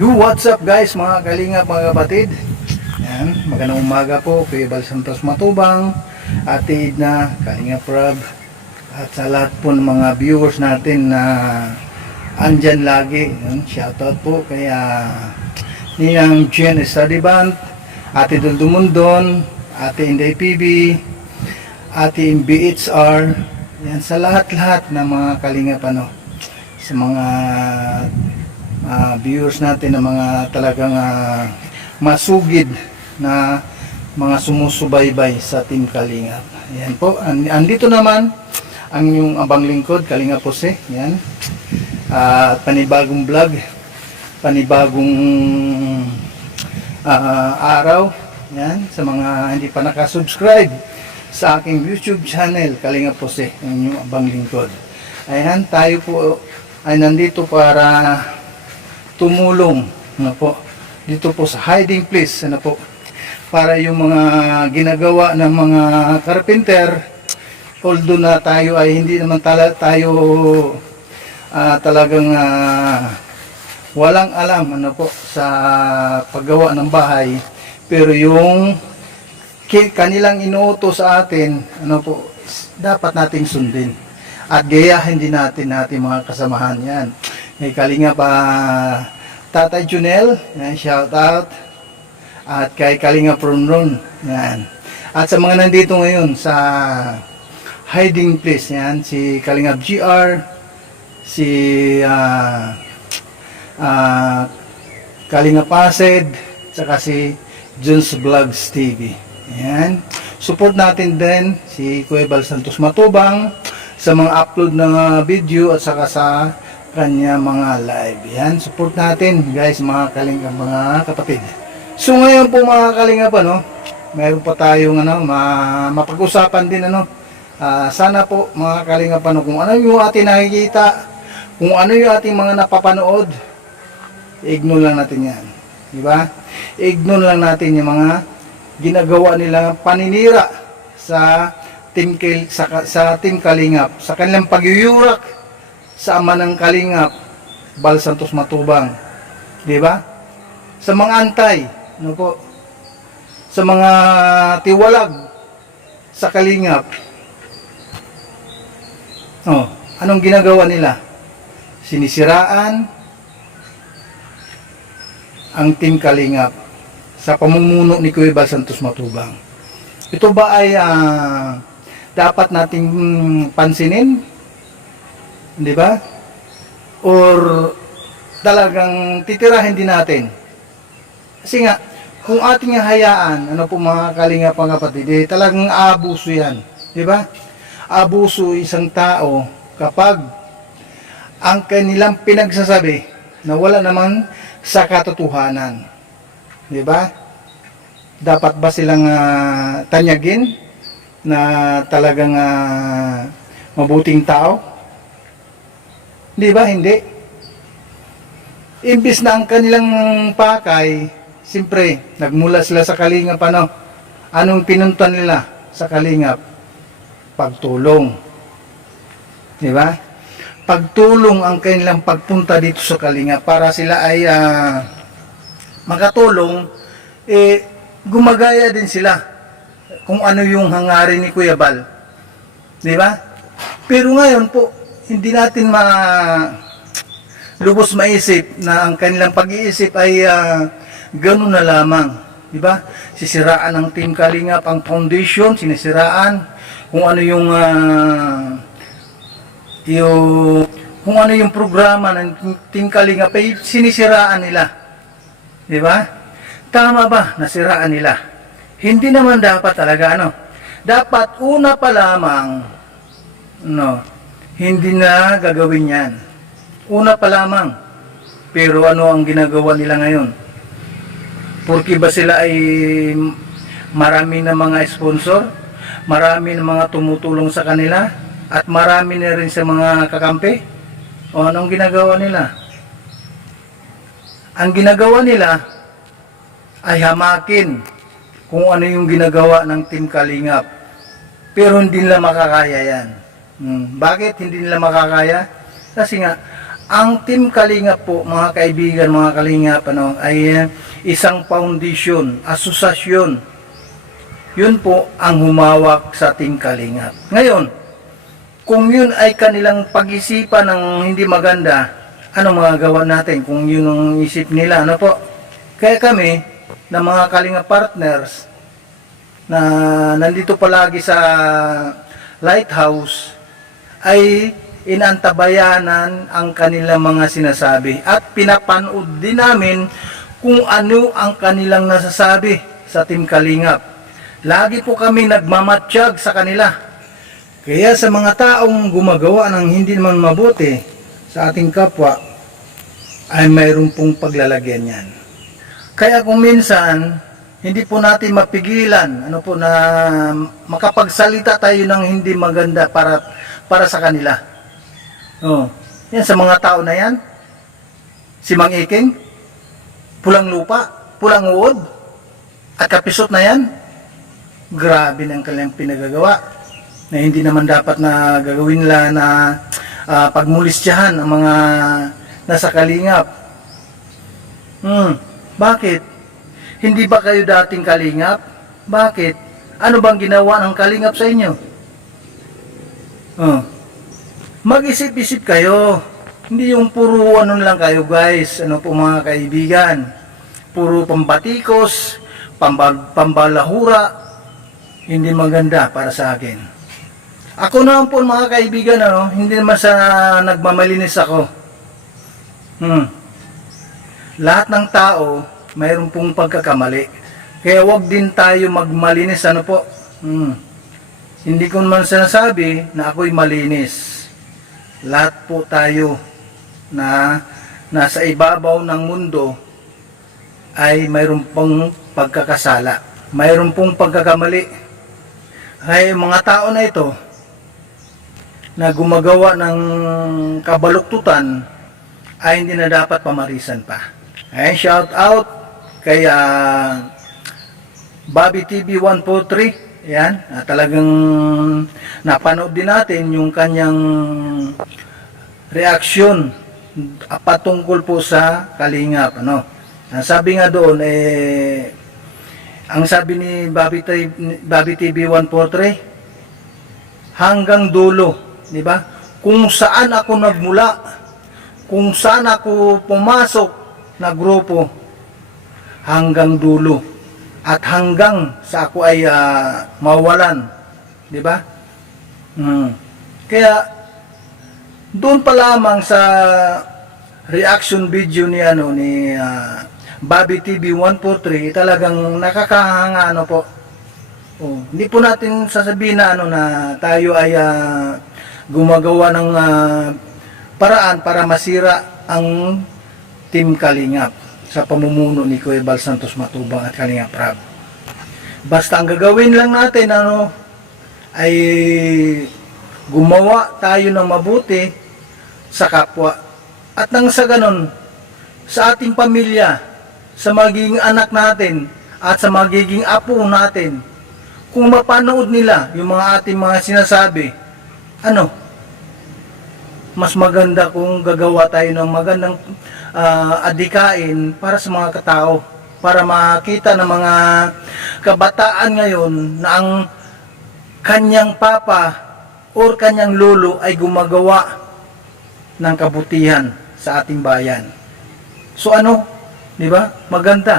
Yo, what's up guys, mga kalingap, mga kapatid. Yan, magandang umaga po kay Bal Santos Matubang, Ate Edna, Kalingap Rob, at sa lahat po ng mga viewers natin na andyan lagi. Yan, shoutout po kay Ninang Jen Study Band, Ate Duldumundon, Ate Inday PB, Ate MBHR. Yan, sa lahat-lahat ng mga kalingap, sa mga viewers natin na mga talagang masugid na mga sumusubaybay sa Team Kalingap. Ayan po, andito naman ang yung abang lingkod, Kalingap Jose. Yan. Panibagong vlog, panibagong araw. Yan, sa mga hindi pa nakasubscribe sa aking YouTube channel, Kalingap Jose, yung abang lingkod. Ayan, tayo po ay nandito para tumulong po dito po sa hiding place po para yung mga ginagawa ng mga carpenter, although na tayo ay hindi naman tayo talagang walang alam po sa paggawa ng bahay, pero yung kanilang inuutos sa atin po dapat nating sundin at gayahin din natin mga kasamahan. Yan, may Kalingap Tatay Junel, yan, shout out, at kay Kalingap Ronron, yan, at sa mga nandito ngayon sa hiding place, yan, si Kalingap GR, si Kalingap Acid, saka si Jones Vlogs TV. Yan, support natin din si Kuya Bal Santos Matubang sa mga upload ng video at saka sa kanya mga live. Yan, support natin guys, mga Kalingap, mga kapatid. So ngayon po mga Kalingap, mayroon pa tayong mapag-usapan din sana po mga Kalingap, kung ano yung ating nakikita, kung ano yung ating mga napapanood, ignore lang natin yan, di ba? Ignore lang natin yung mga ginagawa nilang paninira sa Team Kalingap, sa kanilang pagyuyurak sa ama ng Kalingap, Bal Santos Matubang, di ba? Sa mga antay, po, sa mga tiwalag sa Kalingap. Anong ginagawa nila? Sinisiraan ang Team Kalingap sa pamumuno ni Kuya Bal Santos Matubang. Ito ba ay dapat nating pansinin, di ba? Or talagang titirahin din natin? Kasi nga, kung ating hayaan, po mga Kalingap, mga kapatid, talagang abuso yan, di ba? Abuso isang tao kapag ang kanilang pinagsasabi na wala naman sa katotohanan, di ba? Dapat ba silang tanyagin na talagang mabuting tao? Di ba? Hindi. Imbis na ang kanilang pakay, siyempre, nagmula sila sa Kalingap, anong pinuntan nila sa Kalingap? Pagtulong. Di ba? Pagtulong ang kanilang pagpunta dito sa Kalingap para sila ay makatulong, gumagaya din sila kung ano yung hangarin ni Kuya Bal, di ba? Pero ngayon po, hindi natin lubos maisip na ang kanilang pag-iisip ay gano'n na lamang, di ba? Sisiraan ng Team Kalingap ang foundation, sinisiraan kung ano kung ano yung programa ng Team Kalingap ay sinisiraan nila, di ba? Tama ba na siraan nila? Hindi naman dapat talaga, dapat una pa lamang, hindi na gagawin yan. Una pa lamang. Pero ano ang ginagawa nila ngayon? Porque ba sila ay marami na mga sponsor, marami na mga tumutulong sa kanila, at marami na rin sa mga kakampi? O anong ginagawa nila? Ang ginagawa nila ay hamakin kung ano yung ginagawa ng Team Kalingap. Pero hindi nila makakaya yan. Bakit hindi nila makakaya? Kasi nga, Ang Team Kalingap po, mga kaibigan, mga Kalingap, ay isang foundation, asosasyon. Yun po ang humawak sa Team Kalingap. Ngayon, kung yun ay kanilang pag-isipan ng hindi maganda, ano magagawa natin kung yun ang isip nila, ano po? Kaya kami, na mga Kalingap partners, na nandito palagi sa Lighthouse, ay inantabayanan ang kanilang mga sinasabi at pinapanood din namin kung ano ang kanilang nasasabi sa Team Kalingap. Lagi po kami nagmamatsyag sa kanila. Kaya sa mga taong gumagawa ng hindi naman mabuti sa ating kapwa, ay mayroon pong paglalagyan yan. Kaya kung minsan, hindi po natin mapigilan na makapagsalita tayo ng hindi maganda para sa kanila. Yan sa mga tao na yan. Si Mang Iking, pulang lupa, pulang uod, at kapisot na yan. Grabe ng kanilang pinagagawa na hindi naman dapat na gagawin nila na pagmulisyahan ang mga nasa Kalingap. Bakit? Hindi ba kayo dating Kalingap? Bakit? Ano bang ginawa ng Kalingap sa inyo? Mag-isip-isip kayo. Hindi yung puro ano lang kayo guys. Ano po mga kaibigan? Puro pambatikos, pambalahura. Hindi maganda para sa akin. Ako naman po mga kaibigan, hindi naman sa nagmamalinis ako. Lahat ng tao, mayroon pong pagkakamali. Kaya wag din tayo magmalinis, Hindi ko naman sinasabi na ako'y malinis. Lahat po tayo na nasa ibabaw ng mundo ay mayroon pong pagkakasala. Mayroon pong pagkakamali. Ay mga tao na ito na gumagawa ng kabaluktutan ay hindi na dapat pamarisan pa. Ay shout out kay Bobby TV 143. Yan, talagang napanood din natin yung kanyang reaksyon patungkol po sa Kalingap. Ang sabi nga doon, ang sabi ni Bobby TV 143, hanggang dulo, di ba? Kung saan ako nagmula, kung saan ako pumasok na grupo, hanggang dulo. At hanggang sa ako ay mawalan, di ba? Kaya doon pa lamang sa reaction video ni Bobby TV 143, talagang nakakahanga po. Hindi po natin sasabihin na tayo ay gumagawa ng paraan para masira ang Team Kalingap sa pamumuno ni Kuya Bal Santos Matubang at Kalingap Rab. Basta ang gagawin lang natin ay gumawa tayo ng mabuti sa kapwa. At nang sa ganon, sa ating pamilya, sa magiging anak natin, at sa magiging apo natin, kung mapanood nila yung mga ating mga sinasabi, mas maganda kung gagawa tayo ng magandang adikain para sa mga katao, para makita ng mga kabataan ngayon na ang kanyang papa or kanyang lolo ay gumagawa ng kabutihan sa ating bayan. So di ba? Maganda.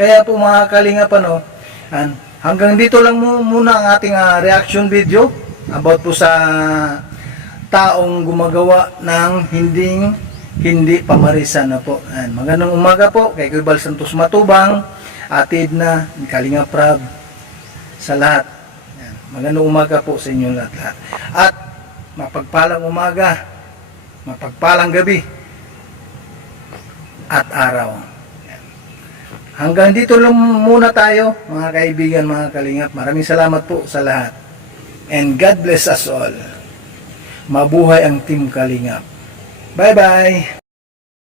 Kaya po mga Kalingap, hanggang dito lang muna ang ating reaction video about po sa taong gumagawa ng hindi pamarisan po. Magandang umaga po kay Kuya Bal Santos Matubang, atid na ni Kalingap Rab sa lahat. Magandang umaga po sa inyong lahat. At mapagpalang umaga, mapagpalang gabi at araw. Hanggang dito lang muna tayo mga kaibigan, mga Kalingap. Maraming salamat po sa lahat. And God bless us all. Mabuhay ang Team Kalingap. Bye-bye!